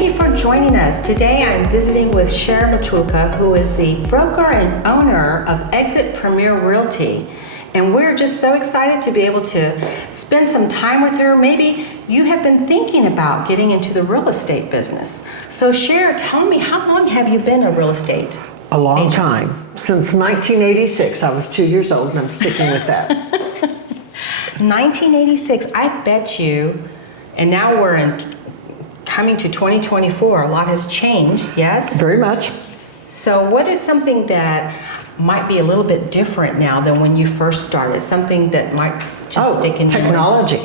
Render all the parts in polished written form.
Thank you for joining us. Today I'm visiting with Cher Miculka, who is the broker and owner of Exit Premier Realty. And we're just so excited to be able to spend some time with her. Maybe you have been thinking about getting into the real estate business. So Cher, tell me, how long have you been a real estate A long agent? time. Since 1986. I was 2 years old and I'm sticking with that. 1986, I bet you, and now we're coming to 2024, a lot has changed, yes? Very much. So what is something that might be a little bit different now than when you first started? Something that might just stick in technology.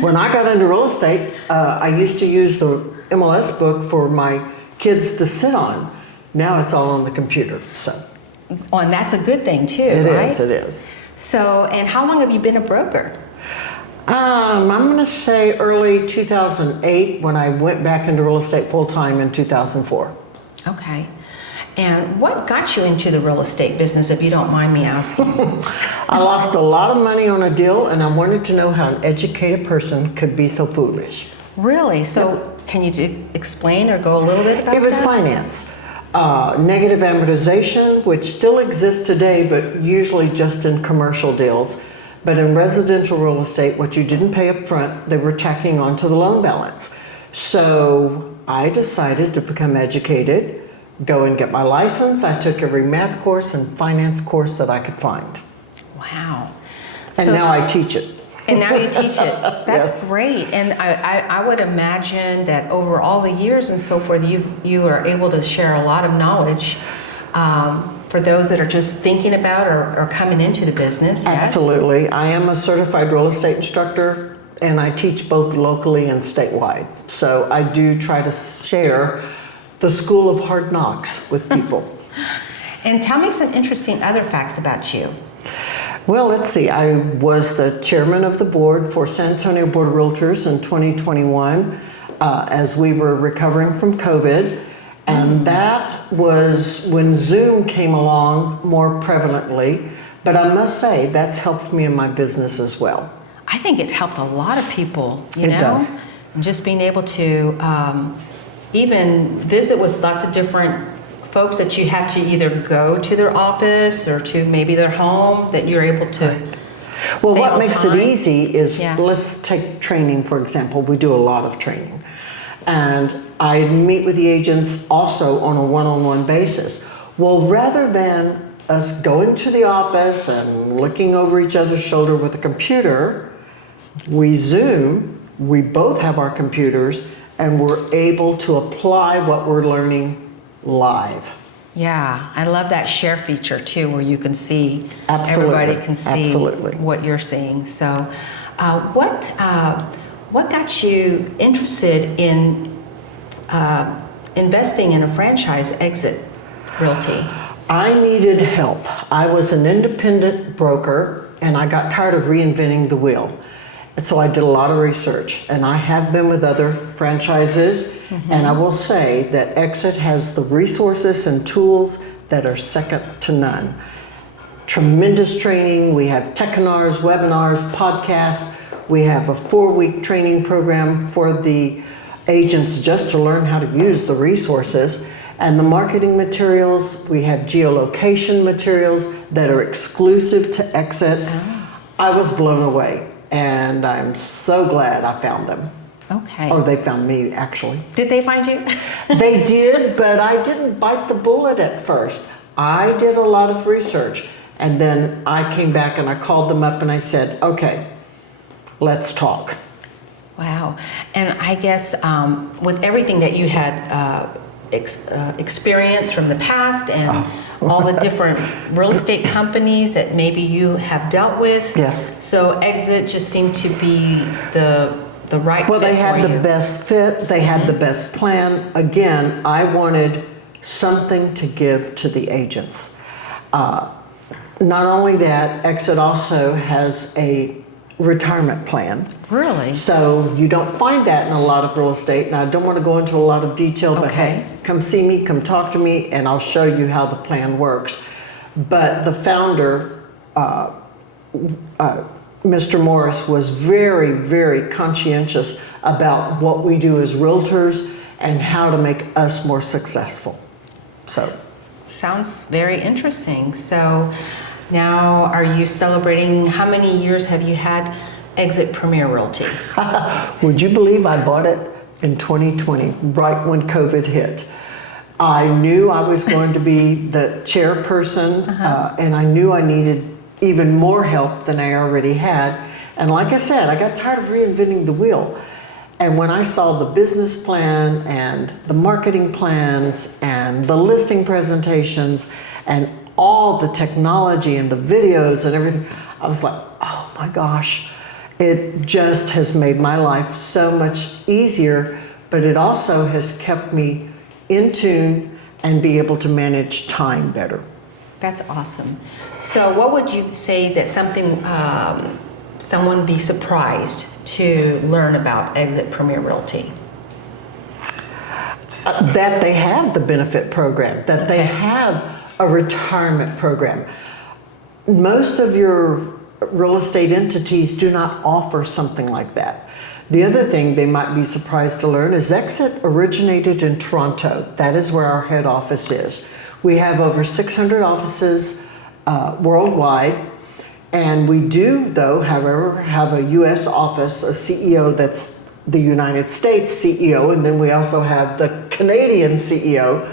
When I got into real estate, I used to use the MLS book for my kids to sit on. Now it's all on the computer, so. Oh, and that's a good thing too, It is. So, and how long have you been a broker? I'm going to say early 2008 when I went back into real estate full-time in 2004. Okay. And what got you into the real estate business, if you don't mind me asking? I lost a lot of money on a deal and I wanted to know how an educated person could be so foolish. Really? So can you explain or go a little bit about that? It was finance. Negative amortization, which still exists today, but usually just in commercial deals. But in residential real estate, what you didn't pay up front, they were tacking onto the loan balance. So I decided to become educated, go and get my license. I took every math course and finance course that I could find. Wow. And now I teach it. And now you teach it. That's Yes. great. And I would imagine that over all the years and so forth, you are able to share a lot of knowledge for those that are just thinking about or coming into the business. Yes? Absolutely. I am a certified real estate instructor and I teach both locally and statewide. So I do try to share the school of hard knocks with people. And tell me some interesting other facts about you. Well, let's see. I was the chairman of the board for San Antonio Board of Realtors in 2021 as we were recovering from COVID. And that was when Zoom came along more prevalently. But I must say, that's helped me in my business as well. I think it's helped a lot of people, you know? It does. And just being able to even visit with lots of different folks that you had to either go to their office or to maybe their home, that you're able to Well, save what on makes time. it easy is, Yeah. let's take training, for example. We do a lot of training. And I meet with the agents also on a one-on-one basis. Well, rather than us going to the office and looking over each other's shoulder with a computer, we Zoom, we both have our computers, and we're able to apply what we're learning live. Yeah, I love that share feature too, where you can see, Absolutely. everybody can see Absolutely. what you're seeing. So what got you interested in investing in a franchise Exit Realty? I needed help. I was an independent broker and I got tired of reinventing the wheel. And so I did a lot of research and I have been with other franchises and I will say that Exit has the resources and tools that are second to none. Tremendous training. We have techinars, webinars, podcasts. We have a 4-week training program for the agents just to learn how to use the resources. And the marketing materials, we have geolocation materials that are exclusive to Exit. I was blown away and I'm so glad I found them. Okay. Oh, they found me actually. Did they find you? They did, but I didn't bite the bullet at first. I did a lot of research and then I came back and I called them up and I said, okay, let's talk. Wow. And I guess with everything that you had experience from the past and all the different real estate companies that maybe you have dealt with. Yes. So Exit just seemed to be the right Well, fit they had for the you. best fit. They had the best plan. Again, I wanted something to give to the agents. Not only that, Exit also has a retirement plan. Really? So you don't find that in a lot of real estate. And I don't want to go into a lot of detail, but Okay. hey, come see me, come talk to me, and I'll show you how the plan works. But the founder, Mr. Morris, was very, very conscientious about what we do as realtors and how to make us more successful. So, Sounds very interesting. So now are you celebrating, how many years have you had Exit Premier Realty? would you believe I bought it in 2020, right when COVID hit? I knew I was going to be the chairperson, and I knew I needed even more help than I already had. And like I said, I got tired of reinventing the wheel. And when I saw the business plan and the marketing plans and the listing presentations and all the technology and the videos and everything, I was like, oh my gosh, it just has made my life so much easier, but it also has kept me in tune and be able to manage time better. That's awesome. So what would you say that something someone be surprised to learn about Exit Premier Realty? That they have the benefit program, that they have a retirement program. Most of your real estate entities do not offer something like that. The other thing they might be surprised to learn is Exit originated in Toronto. That is where our head office is. We have over 600 offices worldwide. And we do, though, however, have a U.S. office, a CEO that's the United States CEO, and then we also have the Canadian CEO,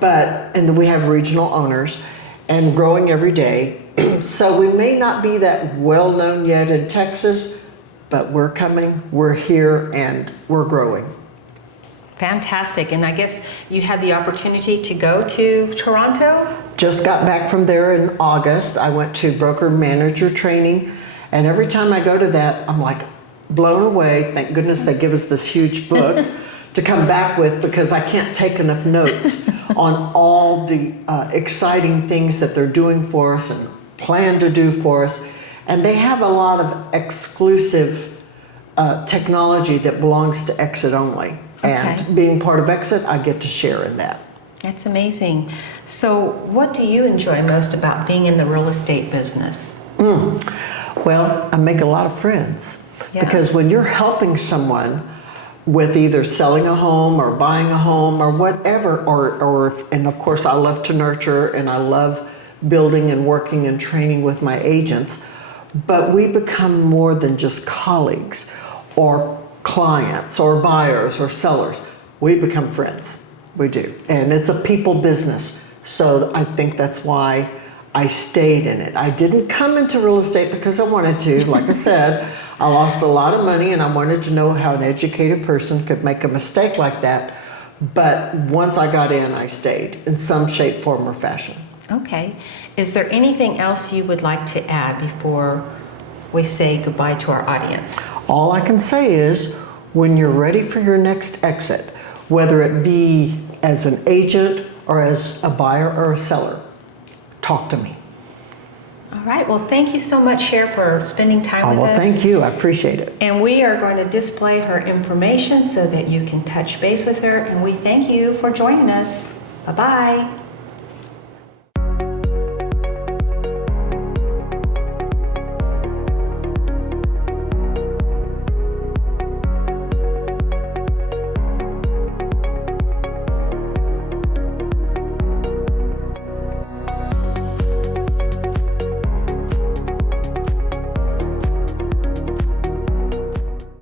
and then we have regional owners, and growing every day. So we may not be that well known yet in Texas, but we're coming, we're here, and we're growing. Fantastic. And I guess you had the opportunity to go to Toronto? Just got back from there in August. I went to broker manager training, and every time I go to that, I'm like blown away. Thank goodness they give us this huge book to come back with, because I can't take enough notes on all the exciting things that they're doing for us and plan to do for us. And they have a lot of exclusive technology that belongs to Exit only. And being part of Exit, I get to share in that. That's amazing. So what do you enjoy most about being in the real estate business? Well, I make a lot of friends. Because when you're helping someone with either selling a home or buying a home or whatever, and of course I love to nurture and I love building and working and training with my agents, but we become more than just colleagues or clients or buyers or sellers. We become friends. We do. And it's a people business. So I think that's why I stayed in it. I didn't come into real estate because I wanted to. Like I said, I lost a lot of money and I wanted to know how an educated person could make a mistake like that. But once I got in, I stayed in some shape, form, or fashion. Okay. Is there anything else you would like to add before we say goodbye to our audience? All I can say is, when you're ready for your next exit, whether it be as an agent or as a buyer or a seller, talk to me. All right. Well, thank you so much, Cher, for spending time with us. Thank you. I appreciate it. And we are going to display her information so that you can touch base with her. And we thank you for joining us. Bye-bye.